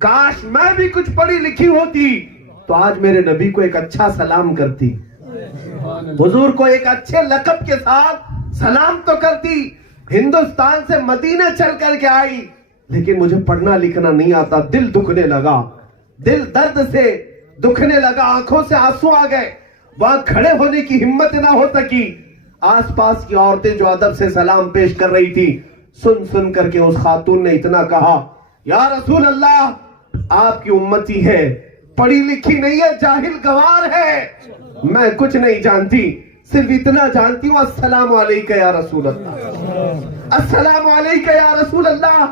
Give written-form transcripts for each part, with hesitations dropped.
کاش میں بھی کچھ پڑھی لکھی ہوتی تو آج میرے نبی کو ایک اچھا سلام کرتی، حضور کو ایک اچھے لقب کے ساتھ سلام تو کرتی۔ ہندوستان سے مدینہ چل کر کے آئی، لیکن مجھے پڑھنا لکھنا نہیں آتا، دل دکھنے لگا، دل درد سے دکھنے لگا، آنکھوں سے آنسو آ گئے، وہاں کھڑے ہونے کی ہمت نہ ہو سکی۔ آس پاس کی عورتیں جو ادب سے سلام پیش کر رہی تھی، سن کر کے اس خاتون نے اتنا کہا، یا رسول اللہ آپ کی امتی ہے، پڑھی لکھی نہیں ہے، جاہل گوار ہے، میں کچھ نہیں جانتی، صرف اتنا جانتی ہوں، السلام علیکہ یا رسول اللہ، السلام علیکہ یا رسول اللہ۔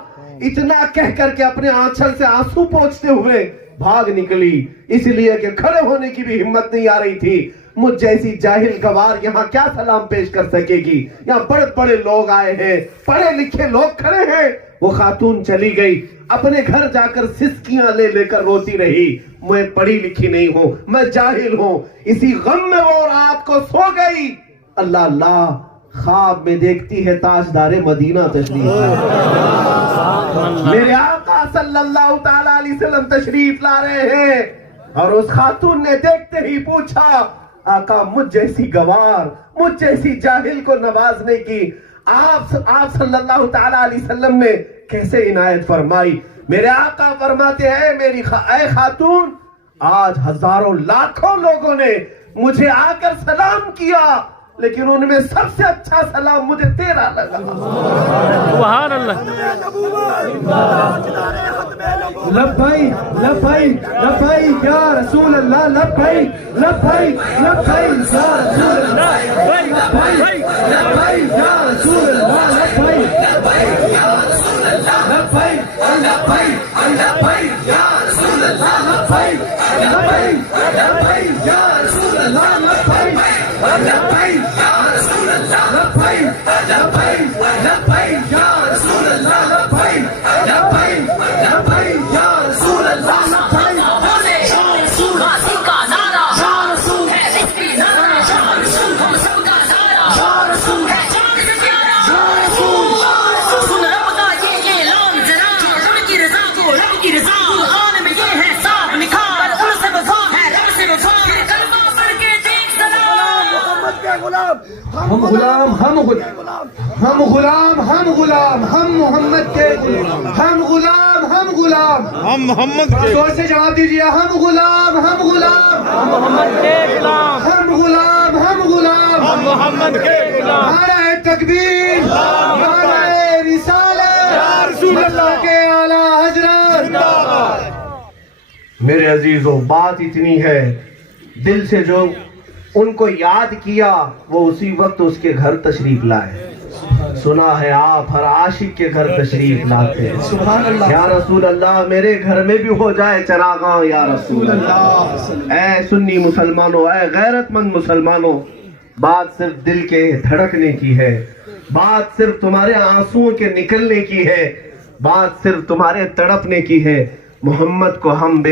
اتنا کہہ کر کے اپنے آنچل سے آنسو پوچھتے ہوئے بھاگ نکلی، اس لیے کہ کھڑے ہونے کی بھی ہمت نہیں آ رہی تھی۔ مجھ جیسی جاہل گوار یہاں کیا سلام پیش کر سکے گی؟ یہاں بڑے بڑے لوگ آئے ہیں، پڑھے لکھے لوگ کھڑے ہیں۔ وہ خاتون چلی گئی، اپنے گھر جا کر سسکیاں لے لے کر روتی رہی، میں پڑھی لکھی نہیں ہوں، میں جاہل ہوں۔ اسی غم میں وہ رات کو سو گئی۔ اللہ اللہ، خواب میں دیکھتی ہے تاجدار مدینہ تشریف میرے آقا صلی اللہ تعالی علیہ وسلم تشریف لا رہے ہیں، اور اس خاتون نے دیکھتے ہی پوچھا، آقا مجھ جیسی گوار، مجھ جیسی جاہل کو نوازنے کی آپ صلی اللہ تعالی علیہ وسلم نے کیسے عنایت فرمائی؟ میرے آقا فرماتے ہیں، اے خاتون، آج ہزاروں لاکھوں لوگوں نے مجھے آ کر سلام کیا، لیکن ان میں سب سے اچھا سلام مجھے تیرا لگا۔ سبحان اللہ۔ لبیک لبیک لبیک یا رسول اللہ، لبیک لبیک لبیک یا رسول اللہ، لبیک لبیک یا رسول اللہ، لبیک لبیک یا رسول اللہ، لبیک لبیک لبیک یا رسول اللہ، لبیک لبیک لبیک یا رسول اللہ، لبیک لبیک یا رسول اللہ، لبیک لبیک لبیک یا رسول اللہ، لبیک لبیک لبیک یا رسول اللہ، لبیک ہم غلام ہم غلام ہم غلام ہم غلام ہم محمد کے غلام، ہم غلام ہم غلام ہم محمد کے، زور سے جواب دیجیے، ہم غلام ہم غلام ہم محمد کے غلام، ہم غلام ہم غلام، ہم محمد کے غلام۔ نعرہ تکبیر، نعرہ رسالت، یا رسول اللہ کے اعلیٰ حضرت۔ میرے عزیزوں، بات اتنی ہے، دل سے جو ان کو یاد کیا وہ اسی وقت اس کے گھر تشریف لائے۔ سنا ہے آپ ہر عاشق کے گھر تشریف لاتے ہیں، سبحان اللہ۔ یا رسول اللہ میرے گھر میں بھی ہو جائے چراغاں، یا رسول اللہ۔ اے سنی مسلمانوں، اے غیرت مند مسلمانوں، بات صرف دل کے دھڑکنے کی ہے، بات صرف تمہارے آنسوؤں کے نکلنے کی ہے، بات صرف تمہارے تڑپنے کی ہے۔ محمد کو ہم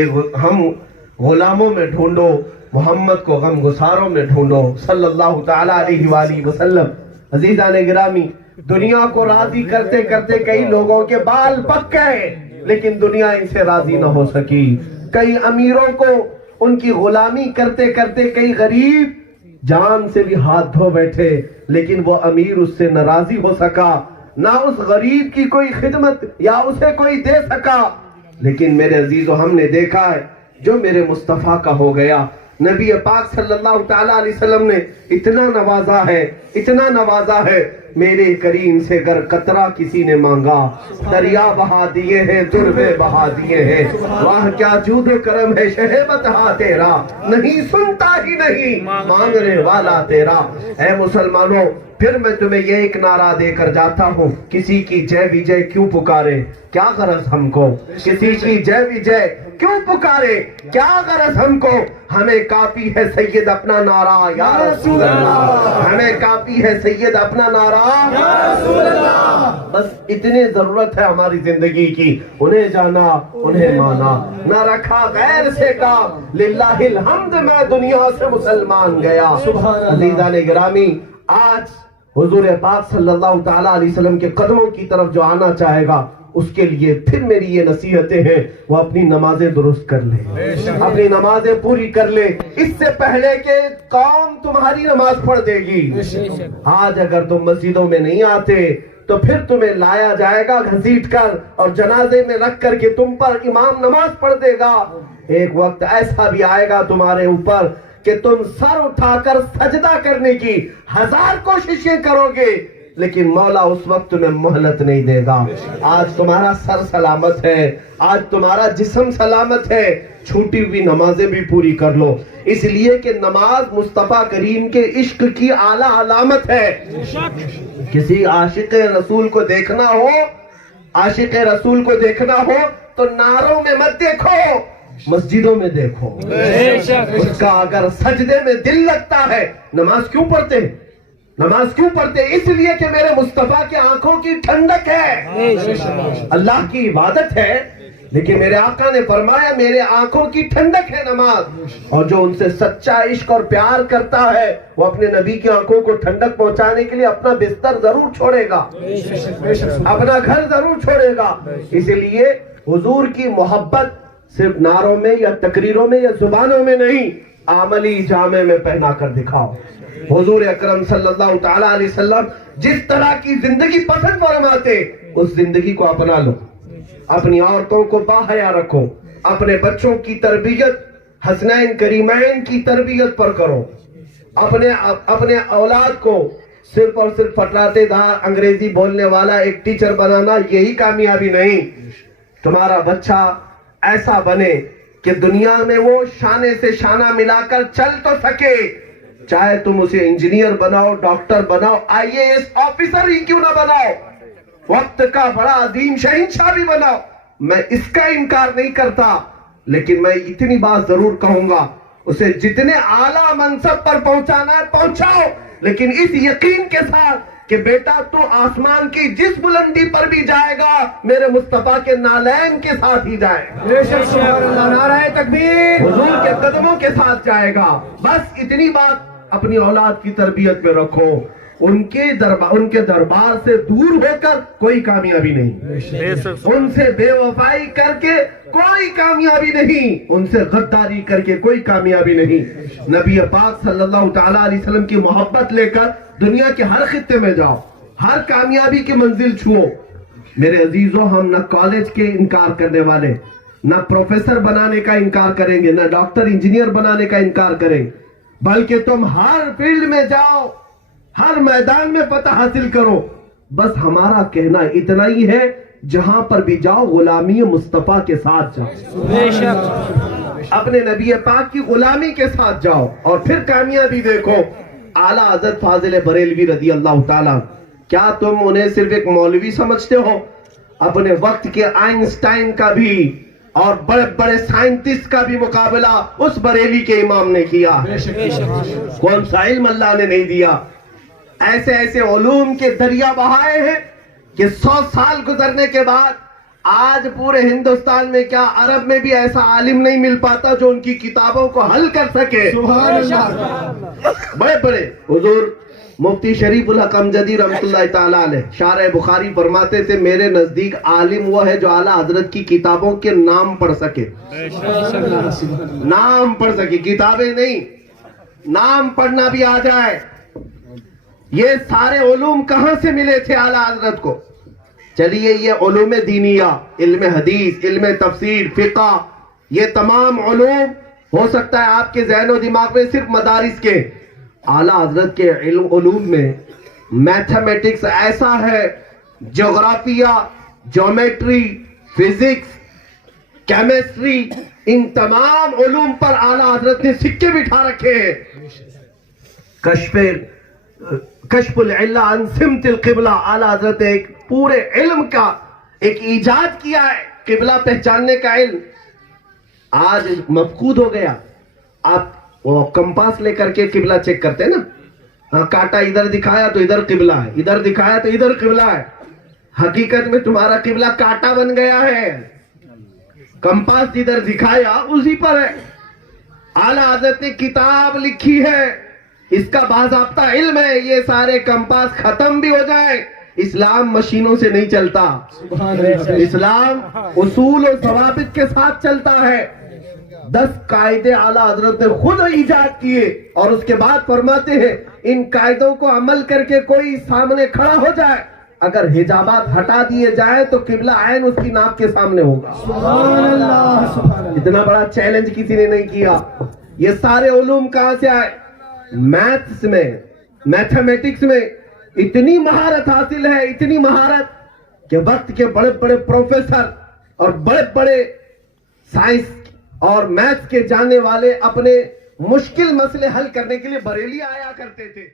غلاموں میں ڈھونڈو، محمد کو غم گساروں میں ڈھونڈو، صلی اللہ تعالی علیہ وآلہ وسلم۔ عزیزان گرامی، دنیا کو راضی کرتے کرتے کئی لوگوں کے بال پک گئے، لیکن دنیا ان سے راضی نہ ہو سکی۔ کئی امیروں کو ان کی غلامی کرتے کرتے کئی غریب جان سے بھی ہاتھ دھو بیٹھے، لیکن وہ امیر اس سے ناراضی ہو سکا، نہ اس غریب کی کوئی خدمت یا اسے کوئی دے سکا۔ لیکن میرے عزیزو، ہم نے دیکھا ہے جو میرے مصطفیٰ کا ہو گیا، نبی پاک صلی اللہ تعالی علیہ وسلم نے اتنا نوازا ہے، اتنا نوازا ہے، میرے کریم سے گر قطرہ کسی نے مانگا، دریا بہا دیے ہیں، دربے بہا دیے ہیں، واہ کیا جود و کرم ہے شہبت ہا تیرا، نہیں سنتا ہی نہیں مانگنے والا تیرا۔ اے مسلمانوں، پھر میں تمہیں یہ ایک نعرہ دے کر جاتا ہوں، کسی کی جے وجے کیوں پکارے، کیا غرض ہم کو، کسی کی جے وجے کیوں پکارے، کیا غرض ہم کو، ہمیں کافی ہے سید اپنا نعرہ، یا رسول اللہ، ہمیں کافی ہے سید اپنا نعرہ، یا رسول اللہ۔ بس اتنی ضرورت ہے ہماری زندگی کی، انہیں جانا انہیں مانا، نہ رکھا غیر سے کام، للہ الحمد میں دنیا سے مسلمان گیا۔ عزیزان گرامی، آج حضور پاک صلی اللہ تعالی علیہ وسلم کے قدموں کی طرف جو آنا چاہے گا اس کے لیے پھر میری یہ نصیحتیں ہیں، وہ اپنی نمازیں درست کر لے، اپنی نمازیں پوری کر لے، اس سے پہلے کہ کون تمہاری نماز پڑھ دے گی۔ آج اگر تم مسجدوں میں نہیں آتے تو پھر تمہیں لایا جائے گا گھسیٹ کر اور جنازے میں رکھ کر کے تم پر امام نماز پڑھ دے گا۔ ایک وقت ایسا بھی آئے گا تمہارے اوپر کہ تم سر اٹھا کر سجدہ کرنے کی 1000 کوششیں کرو گے، لیکن مولا اس وقت تمہیں مہلت نہیں دے گا۔ آج تمہارا سر سلامت ہے، آج تمہارا جسم سلامت ہے، چھوٹی ہوئی نمازیں بھی پوری کر لو، اس لیے کہ نماز مصطفیٰ کریم کے عشق کی اعلیٰ علامت ہے۔ کسی عاشق رسول کو دیکھنا ہو، عاشق رسول کو دیکھنا ہو تو نعروں میں مت دیکھو، مسجدوں میں دیکھو۔ اس کا اگر سجدے میں دل لگتا ہے، نماز کیوں پڑھتے ہیں؟ نماز کیوں پڑھتے ہیں؟ اس لیے کہ میرے مصطفیٰ کی آنکھوں کی ٹھنڈک ہے، اللہ کی عبادت ہے، لیکن میرے آقا نے فرمایا میرے آنکھوں کی ٹھنڈک ہے نماز، اور جو ان سے سچا عشق اور پیار کرتا ہے وہ اپنے نبی کی آنکھوں کو ٹھنڈک پہنچانے کے لیے اپنا بستر ضرور چھوڑے گا، اپنا گھر ضرور چھوڑے گا۔ اس لیے حضور کی محبت صرف نعروں میں یا تقریروں میں یا زبانوں میں نہیں، عملی جامے میں پہنا کر دکھاؤ۔ حضور اکرم صلی اللہ تعالی علیہ وسلم جس طرح کی زندگی پسند فرماتے اس زندگی کو اپنا لو، اپنی عورتوں کو باحیا رکھو، اپنے بچوں کی تربیت حسنین کریمین کی تربیت پر کرو، اپنے اولاد کو صرف اور صرف پٹراتے دار انگریزی بولنے والا ایک ٹیچر بنانا یہی کامیابی نہیں۔ تمہارا بچہ ایسا بنے کہ دنیا میں وہ شانے سے شانہ ملا کر چل تو سکے، چاہے تم اسے انجینئر بناؤ، ڈاکٹر بناؤ، IAS آفیسر ہی کیوں نہ بناؤ، وقت کا بڑا عظیم شہنشاہ بھی بناؤ، میں اس کا انکار نہیں کرتا، لیکن میں اتنی بات ضرور کہوں گا، اسے جتنے اعلیٰ منصب پر پہنچانا ہے پہنچاؤ، لیکن اس یقین کے ساتھ کہ بیٹا تو آسمان کی جس بلندی پر بھی جائے گا میرے مصطفیٰ کے نالین کے ساتھ ہی جائے گا، بے شک سبحان اللہ، نعرہ تکبیر، حضور کے قدموں کے ساتھ جائے گا۔ بس اتنی بات اپنی اولاد کی تربیت میں رکھو، ان کے دربار سے دور ہو کر کوئی کامیابی نہیں، ان سے بے وفائی کر کے کوئی کامیابی نہیں، ان سے غداری کر کے کوئی کامیابی نہیں۔ نبی پاک صلی اللہ تعالی علیہ وسلم کی محبت لے کر دنیا کے ہر خطے میں جاؤ، ہر کامیابی کی منزل چھو۔ میرے عزیزوں، ہم نہ کالج کے انکار کرنے والے، نہ پروفیسر بنانے کا انکار کریں گے، نہ ڈاکٹر انجینئر بنانے کا انکار کریں، بلکہ تم ہر فیلڈ میں جاؤ، ہر میدان میں فتح حاصل کرو۔ بس ہمارا کہنا اتنا ہی ہے، جہاں پر بھی جاؤ غلامی مصطفیٰ کے ساتھ جاؤ، اپنے نبی پاک کی غلامی کے ساتھ جاؤ، اور پھر کامیابی دیکھو۔ اعلیٰ حضرت فاضل بریلوی رضی اللہ تعالیٰ، کیا تم انہیں صرف ایک مولوی سمجھتے ہو؟ اپنے وقت کے آئنسٹائن کا بھی اور بڑے بڑے سائنٹسٹ کا بھی مقابلہ اس بریلی کے امام نے کیا۔ کون سا علم اللہ نے نہیں دیا؟ ایسے ایسے علوم کے دریا بہائے ہیں کہ 100 سال گزرنے کے بعد آج پورے ہندوستان میں کیا عرب میں بھی ایسا عالم نہیں مل پاتا جو ان کی کتابوں کو حل کر سکے۔ سبحان اللہ، بڑے بڑے حضور مفتی شریف الحق امجدی رحمۃ اللہ تعالیٰ علیہ شارح بخاری فرماتے تھے میرے نزدیک عالم وہ ہے جو اعلیٰ حضرت کی کتابوں کے نام پڑھ سکے، نام پڑھ سکے، کتابیں نہیں، نام پڑھنا بھی آ جائے۔ یہ سارے علوم کہاں سے ملے تھے اعلیٰ حضرت کو؟ چلیے یہ علوم دینیہ، علم حدیث، علم تفسیر، فقہ، یہ تمام علوم ہو سکتا ہے آپ کے ذہن و دماغ میں صرف مدارس کے، اعلیٰ حضرت کے علوم میں میتھمیٹکس ایسا ہے، جغرافیہ، جیومیٹری، فزکس، کیمسٹری، ان تمام علوم پر اعلیٰ حضرت نے سکے بٹھا رکھے ہیں۔ کشف العلہ عن سمت القبلہ، اعلیٰ حضرت نے ایک پورے علم کا ایک ایجاد کیا ہے، قبلہ پہچاننے کا علم آج مفقود ہو گیا۔ آپ وہ کمپاس لے کر کے قبلہ چیک کرتے ہیں نا، کاٹا ادھر دکھایا تو ادھر قبلہ ہے، ادھر دکھایا تو ادھر قبلہ ہے، حقیقت میں تمہارا قبلہ کاٹا بن گیا ہے، کمپاس جدھر دکھایا اسی پر ہے۔ اعلیٰ حضرت نے کتاب لکھی ہے، اس کا باضابطہ علم ہے، یہ سارے کمپاس ختم بھی ہو جائے، اسلام مشینوں سے نہیں چلتا، اسلام اصول و ضوابط کے ساتھ چلتا ہے۔ 10 قاعدے اعلیٰ حضرت نے خود ایجاد کیے اور اس کے بعد فرماتے ہیں ان قاعدوں کو عمل کر کے کوئی سامنے کھڑا ہو جائے، اگر حجابات ہٹا دیے جائے تو قبلہ عین اس کی ناک کے سامنے ہوگا۔ سبحان اللہ سبحان اللہ۔ اتنا بڑا چیلنج کسی نے نہیں کیا۔ یہ سارے علوم کہاں سے آئے؟ میتھس میں، میتھمیٹکس میں اتنی مہارت حاصل ہے، اتنی مہارت کہ وقت کے بڑے بڑے پروفیسر اور بڑے بڑے سائنس اور میتھس کے جاننے والے اپنے مشکل مسئلے حل کرنے کے لیے بریلی آیا کرتے تھے۔